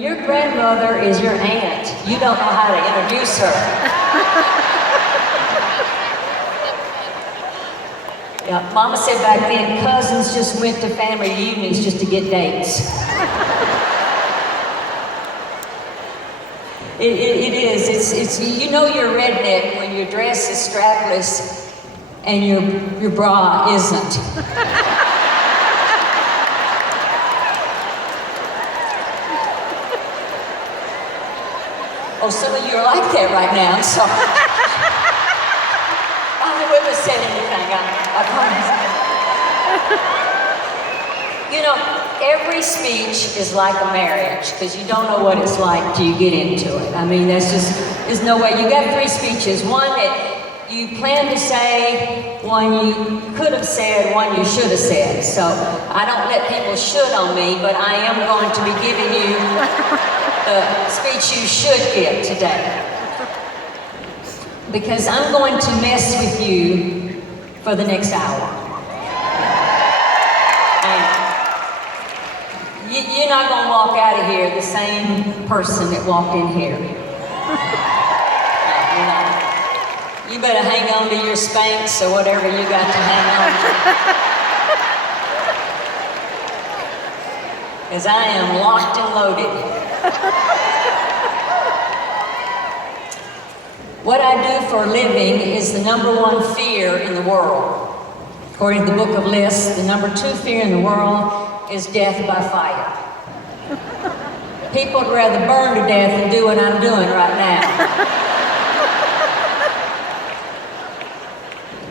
Your grandmother is your aunt. You don't know how to introduce her. Yeah, Mama said back then, cousins just went to family reunions just to get dates. It is. It's. You know you're redneck when your dress is strapless and your bra isn't. Oh, some of you are like that right now. I'm sorry. I wouldn't have said anything. I promise. You know, every speech is like a marriage because you don't know what it's like till you get into it. I mean, there's no way. You got 3 speeches. One that you plan to say, one you could have said, one you should have said. So I don't let people should on me, but I am going to be giving you the speech you should give today. Because I'm going to mess with you for the next hour. And you're not going to walk out of here the same person that walked in here. You better hang on to your Spanx or whatever you got to hang on to. Because I am locked and loaded. What I do for a living is the #1 fear in the world. According to the book of lists, the #2 fear in the world is death by fire. People would rather burn to death than do what I'm doing right now.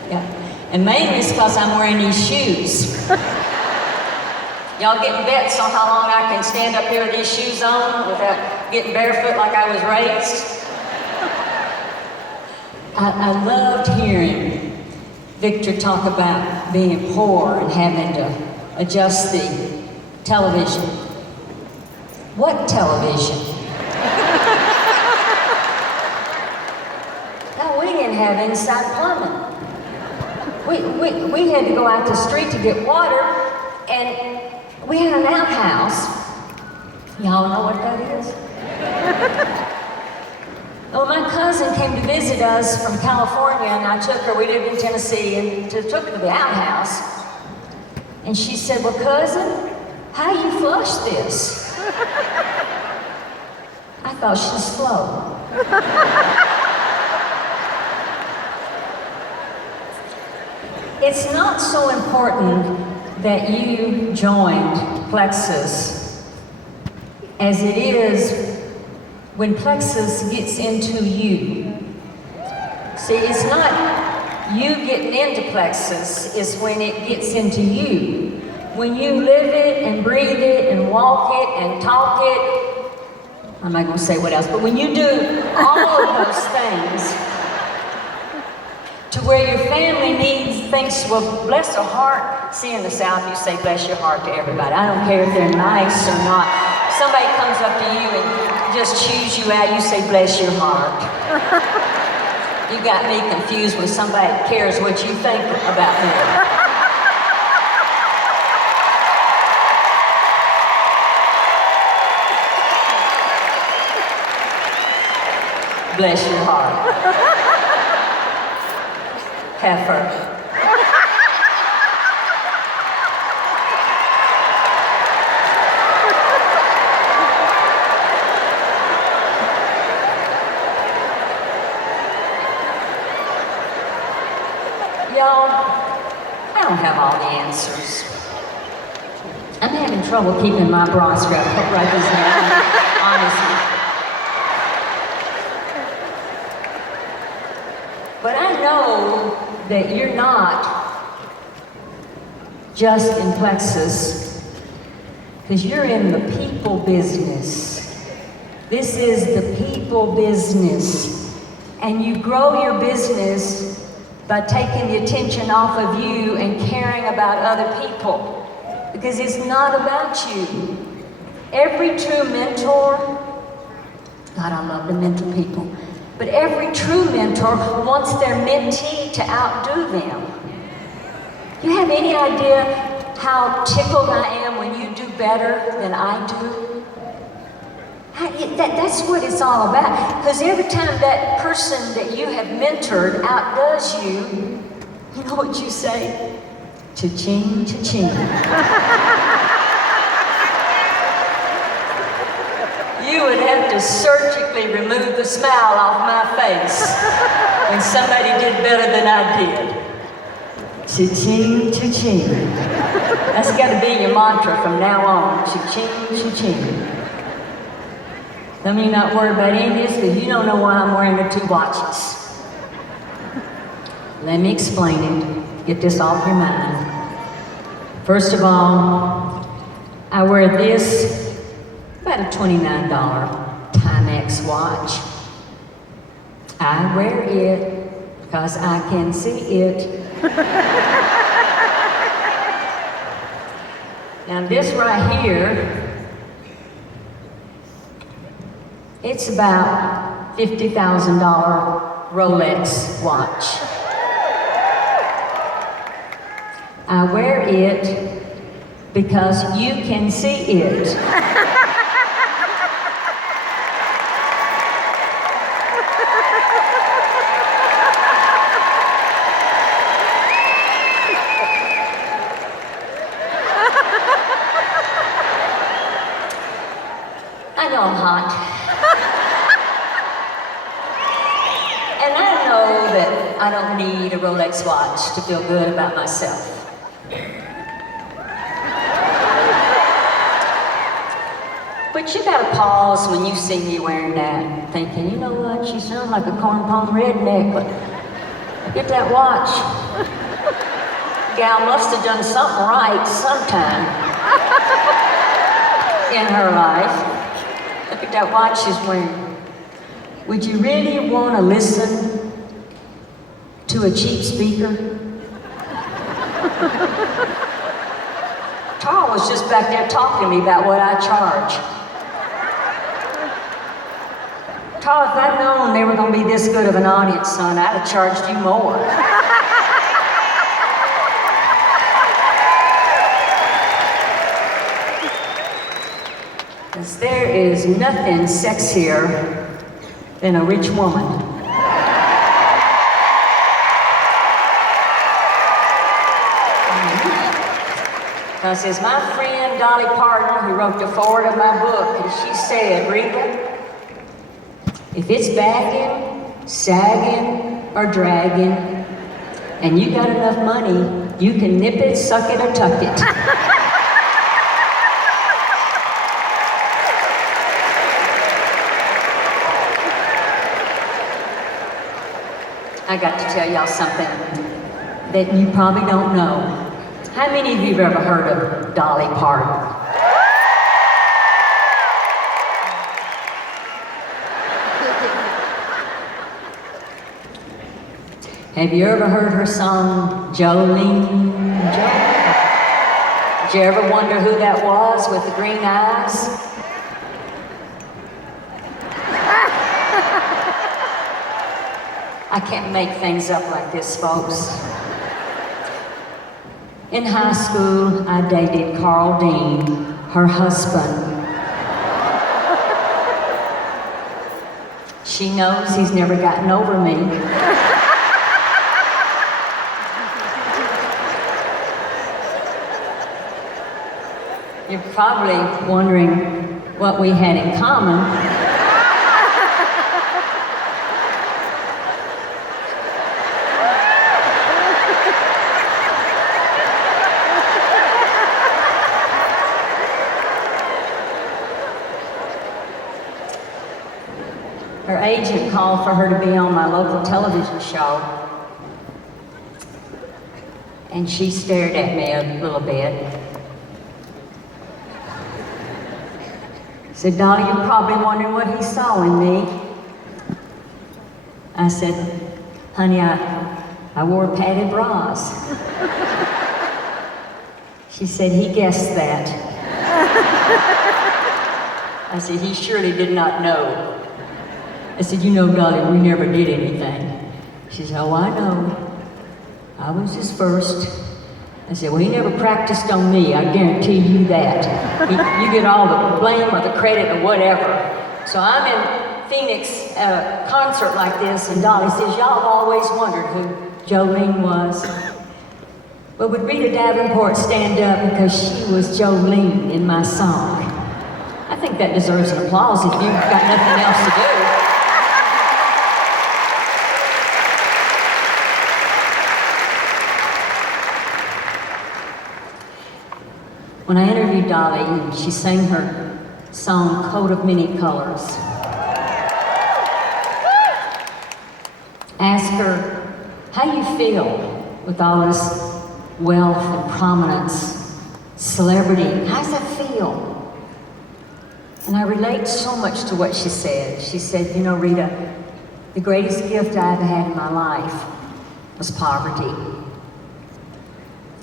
Yeah. And mainly it's because I'm wearing these shoes. Y'all getting bets on how long I can stand up here with these shoes on without getting barefoot like I was raised? I loved hearing Victor talk about being poor and having to adjust the television. What television? No, we didn't have inside plumbing. We had to go out the street to get water, and we had an outhouse. Y'all know what that is? Well, my cousin came to visit us from California, and I took her, we lived in Tennessee, and took her to the outhouse. And she said, well, cousin, how do you flush this? I thought she was slow. It's not so important that you joined Plexus as it is when Plexus gets into you. See, it's not you getting into Plexus, it's when it gets into you. When you live it and breathe it and walk it and talk it, I'm not going to say what else, but when you do all of those things to where your family thinks, well, bless their heart. See, in the South, you say bless your heart to everybody. I don't care if they're nice or not. If somebody comes up to you and just chews you out, you say bless your heart. You got me confused when somebody cares what you think about me. Bless your heart. Heifer. Y'all, I don't have all the answers. I'm having trouble keeping my bra strap up right this now, honestly. But I know that you're not just in Plexus, because you're in the people business. This is the people business. And you grow your business by taking the attention off of you and caring about other people. Because it's not about you. Every true mentor, God, I love to mentor people, but every true mentor wants their mentee to outdo them. You have any idea how tickled I am when you do better than I do? That's what it's all about. Because every time that person that you have mentored outdoes you, you know what you say? Cha-ching, cha-ching. You would have to surgically remove the smile off my face when somebody did better than I did. Cha-ching, cha-ching. That's got to be your mantra from now on. Cha-ching, cha-ching. Some of you not worried about any of this because you don't know why I'm wearing the 2 watches. Let me explain it. Get this off your mind. First of all, I wear this, about a $29 Timex watch. I wear it because I can see it. Now this right here, it's about $50,000 Rolex watch. I wear it because you can see it. I know I'm hot. And I know that I don't need a Rolex watch to feel good about myself. But you gotta pause when you see me wearing that, thinking, you know what, she sounds like a corn pone redneck, but get that watch. Gal must have done something right sometime in her life. Look at that watch she's wearing. Would you really want to listen to a cheap speaker? Carl was just back there talking to me about what I charge. Carl, if I'd known they were going to be this good of an audience, son, I'd have charged you more. Because there is nothing sexier than a rich woman. Because as my friend Dolly Parton, who wrote the foreword of my book, and she said, Rita, if it's bagging, sagging, or dragging, and you got enough money, you can nip it, suck it, or tuck it. I got to tell y'all something that you probably don't know. How many of you have ever heard of Dolly Parton? Have you ever heard her song, Jolene? Did you ever wonder who that was with the green eyes? I can't make things up like this, folks. In high school, I dated Carl Dean, her husband. She knows he's never gotten over me. You're probably wondering what we had in common. Her agent called for her to be on my local television show, and she stared at me a little bit. Said, Dolly, you're probably wondering what he saw in me. I said, honey, I wore padded bras. She said, he guessed that. I said, he surely did not know. I said, you know, Dolly, we never did anything. She said, oh, I know. I was his first. I said, well, he never practiced on me, I guarantee you that. You get all the blame or the credit or whatever. So I'm in Phoenix at a concert like this, and Dolly says, y'all have always wondered who Jolene was. But would Rita Davenport stand up because she was Jolene in my song? I think that deserves an applause if you've got nothing else to do. When I interviewed Dolly, and she sang her song, Coat of Many Colors, asked her, how do you feel with all this wealth and prominence, celebrity? How does that feel? And I relate so much to what she said. She said, you know, Rita, the greatest gift I ever had in my life was poverty.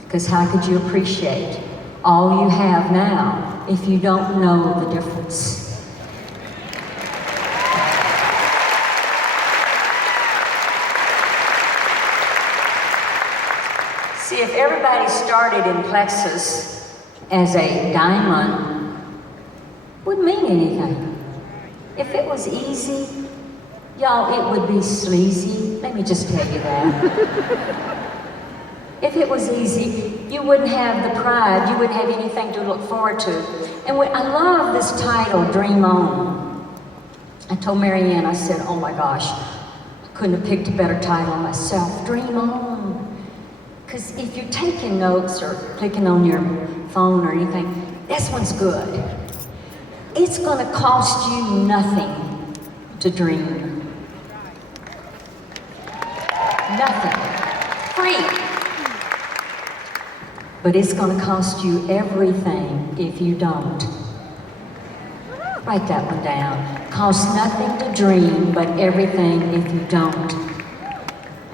Because how could you appreciate all you have now if you don't know the difference? See, if everybody started in plexus as a diamond, wouldn't mean anything. If it was easy, y'all, it would be sleazy. Let me just tell you that. If it was easy, you wouldn't have the pride, you wouldn't have anything to look forward to. And I love this title, Dream On. I told Marianne, I said, oh my gosh, I couldn't have picked a better title myself, Dream On. Because if you're taking notes or clicking on your phone or anything, this one's good. It's gonna cost you nothing to dream. Nothing. Free. But it's gonna cost you everything if you don't. Write that one down. Costs nothing to dream, but everything if you don't.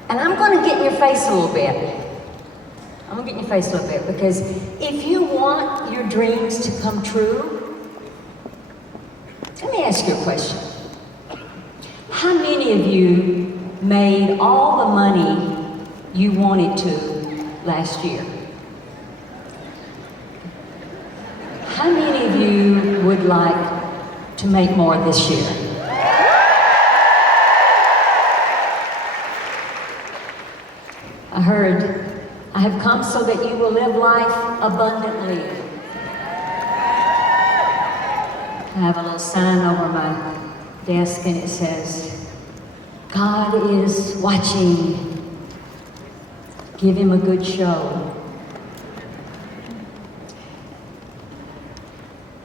And I'm gonna get in your face a little bit. I'm gonna get in your face a little bit, because if you want your dreams to come true, let me ask you a question. How many of you made all the money you wanted to last year? How many of you would like to make more this year? I heard, I have come so that you will live life abundantly. I have a little sign over my desk and it says, God is watching. Give him a good show.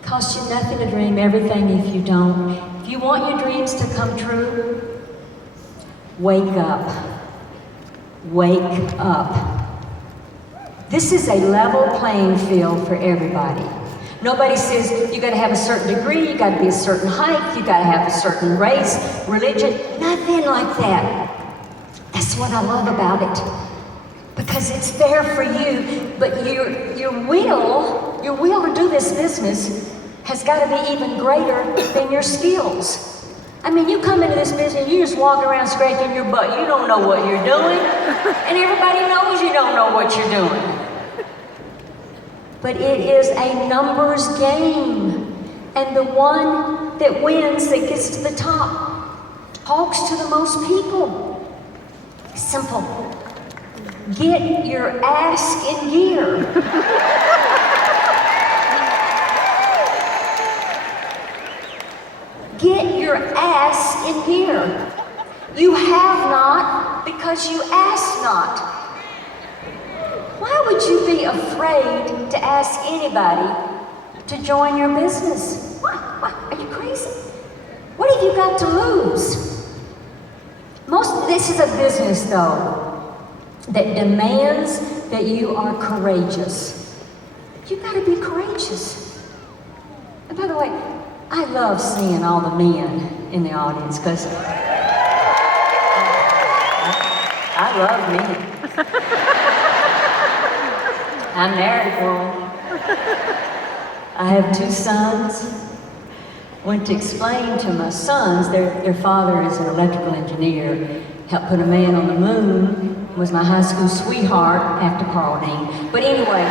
Costs you nothing to dream, everything if you don't. If you want your dreams to come true, wake up. Wake up. This is a level playing field for everybody. Nobody says you gotta have a certain degree, you gotta be a certain height, you gotta have a certain race, religion, nothing like that. That's what I love about it. Because it's there for you, but your will to do this business has got to be even greater than your skills. I mean, you come into this business, you just walk around scraping your butt. You don't know what you're doing, and everybody knows you don't know what you're doing. But it is a numbers game, and the one that wins, that gets to the top, talks to the most people. Simple. Get your ass in gear. Get your ass in gear. You have not because you ask not. Why would you be afraid to ask anybody to join your business? What? Are you crazy? What have you got to lose? This is a business, though, that demands that you are courageous. You've got to be courageous. And by the way, I love seeing all the men in the audience because I love men. I'm married one. I have 2 sons. Went to explain to my sons, their father is an electrical engineer, helped put a man on the moon, was my high school sweetheart after Carl Dean. But anyway,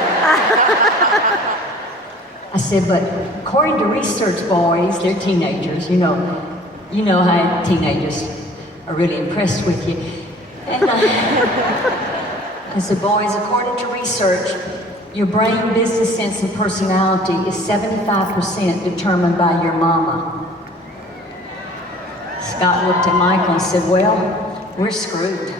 I said, but according to research, boys, they're teenagers, you know how teenagers are really impressed with you. And I said, boys, according to research, your brain, business sense, and personality is 75% determined by your mama. Scott looked at Michael and said, well, we're screwed.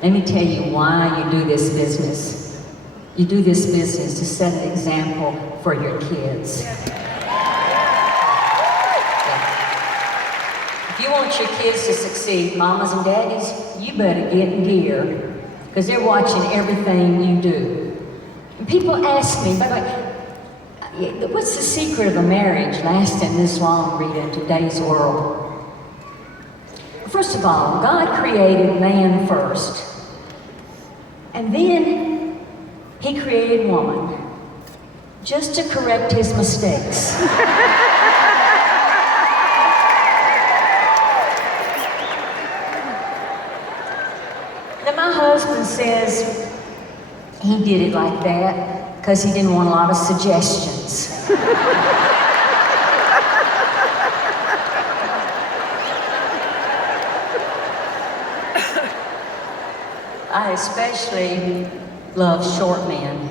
Let me tell you why you do this business. You do this business to set an example for your kids. If you want your kids to succeed, mamas and daddies, you better get in gear, because they're watching everything you do. And people ask me, what's the secret of a marriage lasting this long, Rita, in today's world? First of all, God created man first. And then he created woman, just to correct his mistakes. Now my husband says he did it like that because he didn't want a lot of suggestions. I especially love short men.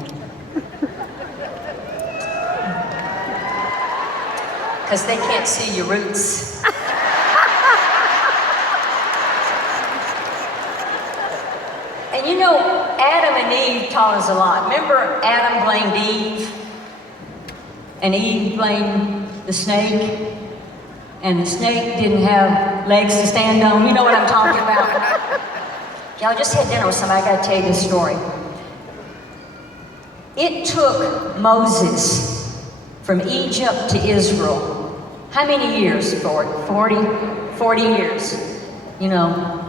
Because they can't see your roots. And you know, Adam and Eve taught us a lot. Remember, Adam blamed Eve, and Eve blamed the snake, and the snake didn't have legs to stand on. You know what I'm talking about? Y'all just had dinner with somebody, I gotta tell you this story. It took Moses from Egypt to Israel. How many years for it? 40 years. You know,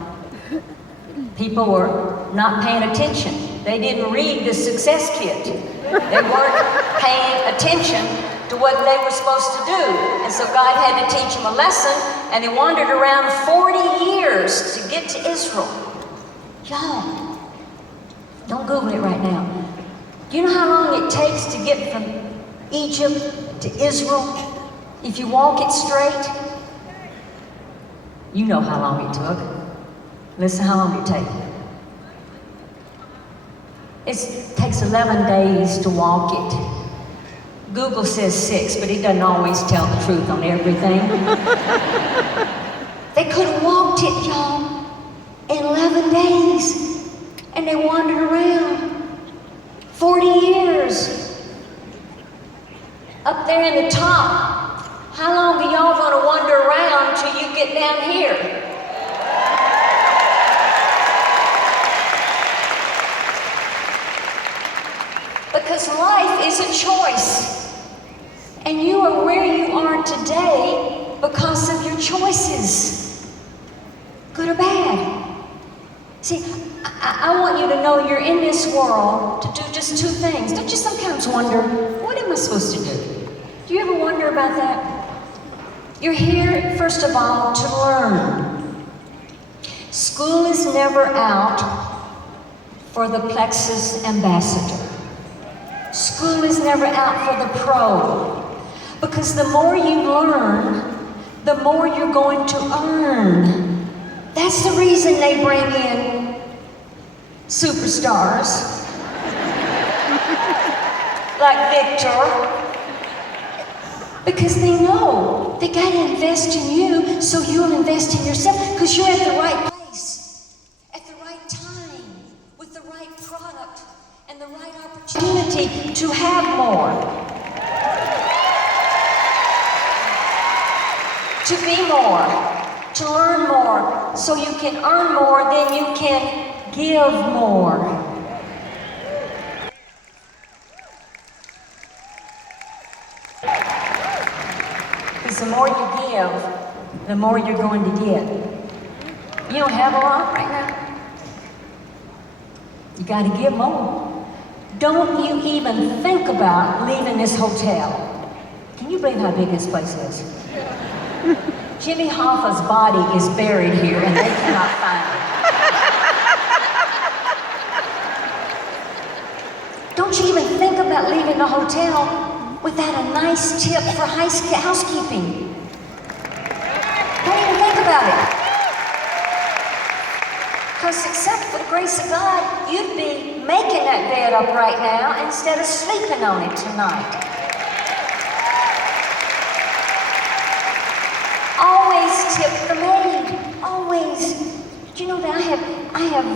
people were not paying attention. They didn't read the success kit. They weren't paying attention to what they were supposed to do. And so God had to teach them a lesson, and they wandered around 40 years to get to Israel. Y'all, don't Google it right now. Do you know how long it takes to get from Egypt to Israel if you walk it straight? You know how long it took. Listen how long it takes. It takes 11 days to walk it. Google says 6, but it doesn't always tell the truth on everything. They could have walked it, y'all, in 11 days, and they wandered around 40 years. Up there in the top, how long are y'all gonna wander around till you get down here? Because life is a choice, and you are where you are today because of your choices, good or bad. See, I want you to know you're in this world to do just two things. Don't you sometimes wonder, what am I supposed to do? Do you ever wonder about that? You're here, first of all, to learn. School is never out for the plexus ambassador. School is never out for the pro. Because the more you learn, the more you're going to earn. That's the reason they bring in superstars like Victor, because they know they got to invest in you, so you'll invest in yourself, because you're at the right place, at the right time, with the right product and the right opportunity to have more, to be more, to learn more, so you can earn more, then you can give more. Because the more you give, the more you're going to get. You don't have a lot right now. You got to give more. Don't you even think about leaving this hotel. Can you believe how big this place is? Jimmy Hoffa's body is buried here and they cannot find it. don't you even think about leaving a hotel without a nice tip for housekeeping? Don't even think about it. Because except for the grace of God, you'd be making that bed up right now instead of sleeping on it tonight. Always tip the maid. Always. Do you know that I have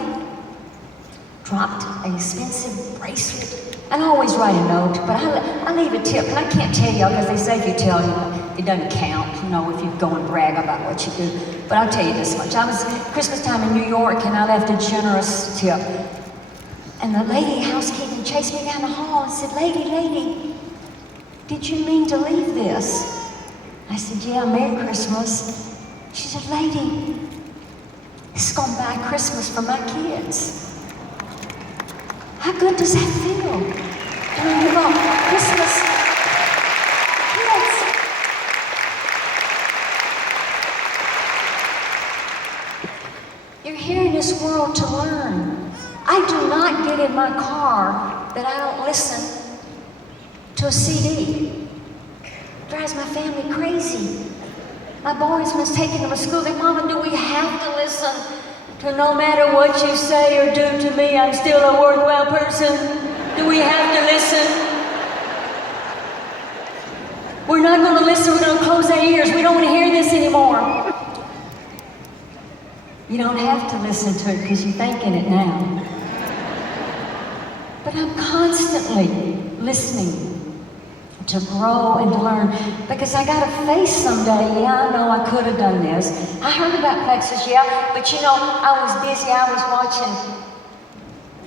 dropped an expensive bracelet? And I always write a note, but I leave a tip, and I can't tell y'all because they say if you tell you, it doesn't count, you know, if you go and brag about what you do. But I'll tell you this much. I was Christmas time in New York, and I left a generous tip. And the lady housekeeping chased me down the hall and said, lady, did you mean to leave this? I said, yeah, Merry Christmas. She said, lady, this is gonna buy Christmas for my kids. How good does that feel? I mean, you know, Christmas, kids. You're here in this world to learn. I do not get in my car that I don't listen to a CD. It drives my family crazy. My boys, when it's taking them to school, they, Mama, do we have to listen to no matter what you say or do to me, I'm still a worthwhile person? Do we have to listen? We're not going to listen, we're going to close our ears. We don't want to hear this anymore. You don't have to listen to it because you're thinking it now. But I'm constantly listening to grow and to learn, because I got to face someday, yeah, I know I could have done this. I heard about plexus, yeah, but you know, I was busy, I was watching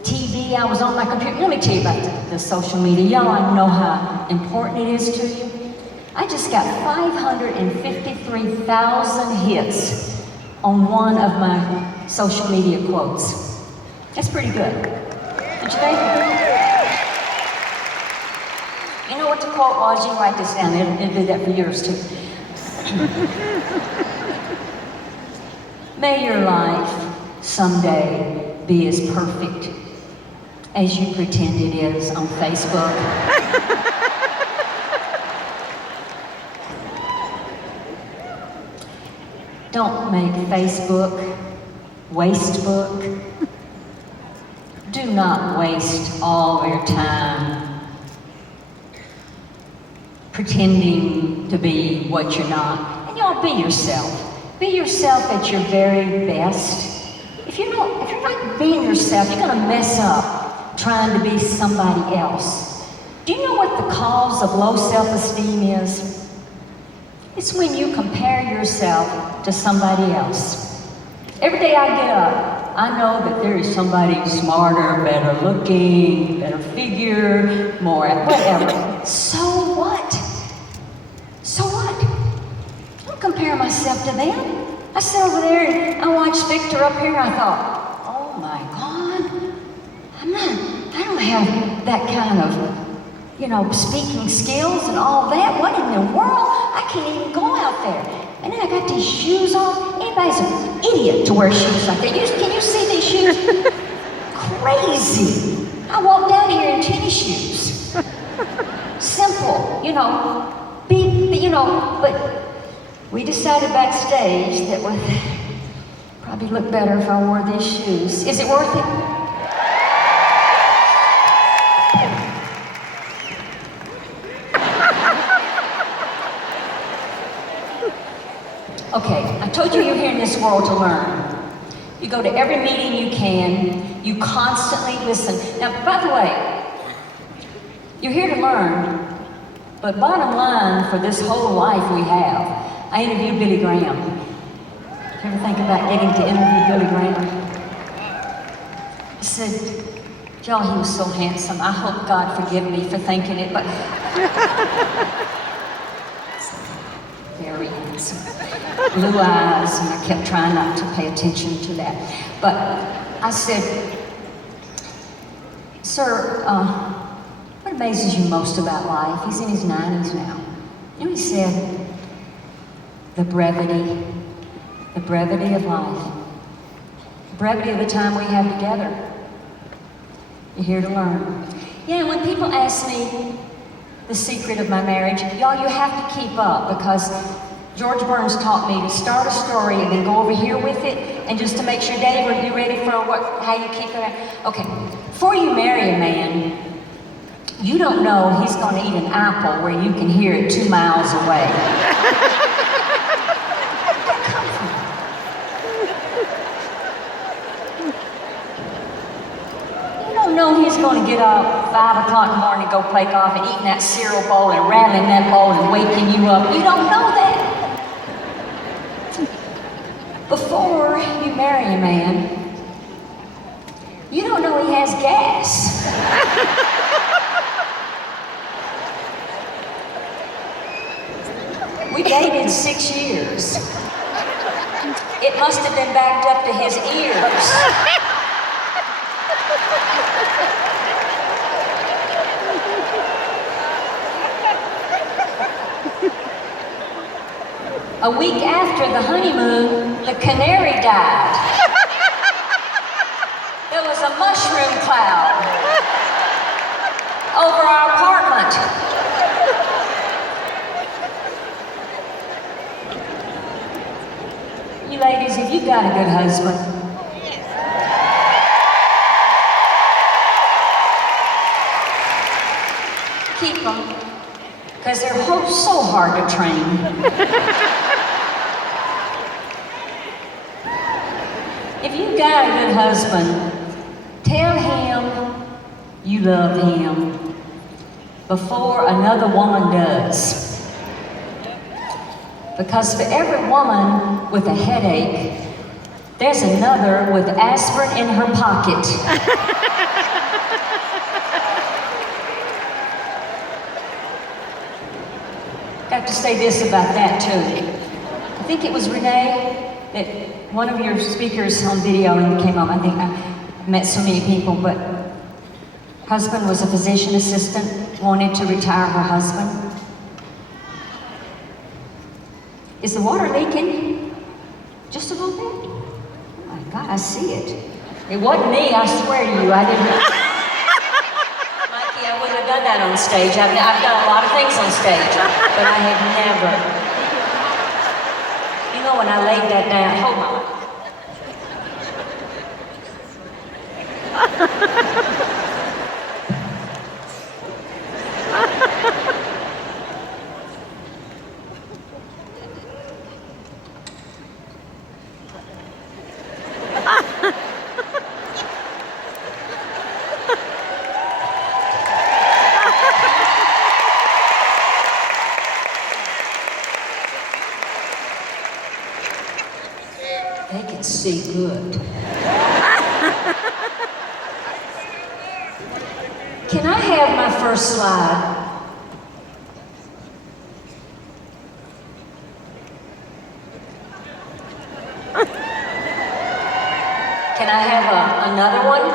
TV, I was on my computer. Let me tell you about the social media. Y'all know how important it is to you. I just got 553,000 hits on one of my social media quotes. That's pretty good. Don't you think? You know what the quote was? You can write this down. It'll do that for yours too. May your life someday be as perfect as you pretend it is on Facebook. Don't make Facebook wastebook. Do not waste all your time pretending to be what you're not. And y'all, be yourself. Be yourself at your very best. If you're not being yourself, you're gonna mess up trying to be somebody else. Do you know what the cause of low self-esteem is? It's when you compare yourself to somebody else. Every day I get up, I know that there is somebody smarter, better looking, better figure, more whatever. So what? So what? I don't compare myself to them. I sat over there and I watched Victor up here and I thought, oh my God, I don't have that kind of, speaking skills and all that. What in the world? I can't even go out there. And then I got these shoes on. Anybody's an idiot to wear shoes like that. Can you see these shoes? Crazy. I walked down here in tennis shoes. Simple, but we decided backstage that would probably look better if I wore these shoes. Is it worth it? Okay, I told you you're here in this world to learn. You go to every meeting you can. You constantly listen. Now, by the way, you're here to learn, but bottom line for this whole life we have, I interviewed Billy Graham. You ever think about getting to interview Billy Graham? I said, y'all, he was so handsome. I hope God forgive me for thinking it, but very handsome. Blue eyes, and I kept trying not to pay attention to that. But I said, sir, what amazes you most about life? He's in his 90s now. You know, he said, the brevity of life. The brevity of the time we have together. You're here to learn. Yeah, when people ask me the secret of my marriage, y'all, you have to keep up, because George Burns taught me to start a story and then go over here with it, and just to make sure, Dave, are you ready for how you keep it? Okay, before you marry a man, you don't know he's going to eat an apple where you can hear it 2 miles away. You don't know he's going to get up 5 o'clock in the morning and go play golf and eating that cereal bowl and rattling that bowl and waking you up. You don't know that. Before you marry a man, you don't know he has gas. We dated 6 years. It must have been backed up to his ears. A week after the honeymoon, the canary died. There was a mushroom cloud over our apartment. You ladies, if you've got a good husband, keep them, because they're so hard to train. If you've got a good husband, tell him you love him before another woman does. Because for every woman with a headache, there's another with aspirin in her pocket. I have to say this about that too. I think it was Renee, that one of your speakers on video and came up. I think I met so many people, but husband was a physician assistant, wanted to retire her husband. Is the water leaking? Just a little bit? Oh my God, I see it. It wasn't me, I swear to you, I didn't. Mikey, I wouldn't have done that on stage. I've done a lot of things on stage, but I had never. You know, when I laid that down, hold on. They can see good. Can I have my first slide? Can I have another one?